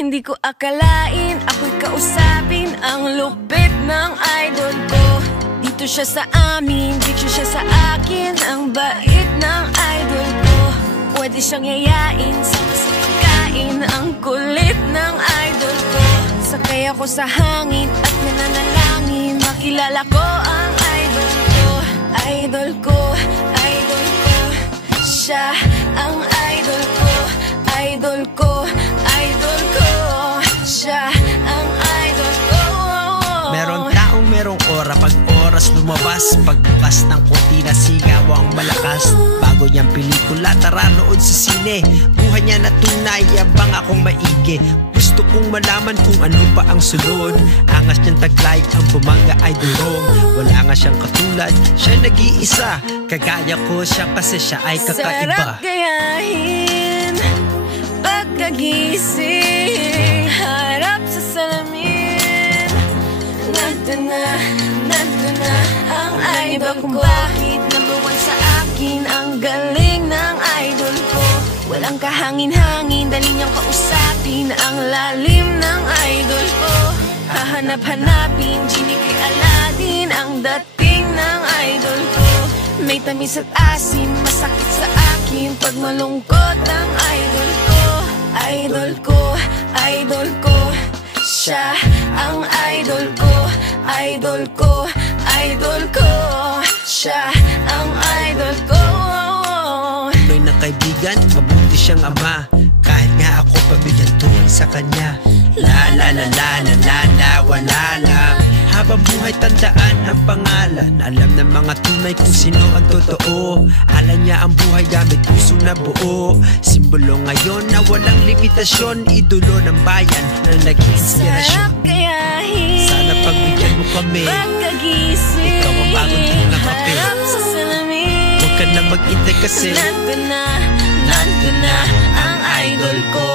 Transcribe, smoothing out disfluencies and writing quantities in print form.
Hindi ko akalain ako'y kausapin ang lupit ng idol ko. Dito siya sa amin, dito siya sa akin, ang bait ng idol ko. Pwede siyang yayain sa pagkain, ang kulit ng idol ko. Sakay ako sa hangin at nananalangin, makilala ko ang idol ko. Idol ko, idol ko, siya ang idol ko. Idol ko, idol ko, siya ang idol ko. Meron taong merong ora, pag oras lumabas, pagbukas ng konti na sigaw ang malakas. Bago niyang pelikula, tara noon sa sine. Buhay niya na tunay, yabang akong maigi. Gusto kong malaman kung ano pa ang sunod. Angas niyang taglay, ang bumangga ay durong. Wala nga siyang katulad, siya nag-iisa. Kagaya ko siya kasi siya ay kakaiba. Sarap gayahin pagkagising, harap sa salamin. Nandun na ang idol ko. Bakit nabuwan sa akin ang galing ng idol ko? Walang kahangin-hangin, dali niyang kausapin ang lalim ng idol ko. Hahanap-hanapin, Genie kay Aladdin, ang dating ng idol ko. May tamis at asin, masakit sa akin pag malungkot ang idol ko. Idol ko, idol ko, siya ang idol ko. Idol ko, idol ko, siya ang idol ko. May nakaibigan, mabuti siyang ama. Kahit nga ako pabigyan tuwing sa kanya. La la la la la la la, wala lang. Habang buhay tandaan ang pangalan. Alam ng mga tunay kung sino ang totoo. Alam niya ang buhay gamit puso na buo. Simbolo ngayon na walang limitasyon. Idolo ng bayan na naging inspirasyon. Sarap gayahin, sana pagbigyan mo kami. pagkagising, Ikaw ang bagong tunang kape. harap sa salamin. Huwag ka na mag-intay kasi Nandun na ang idol ko.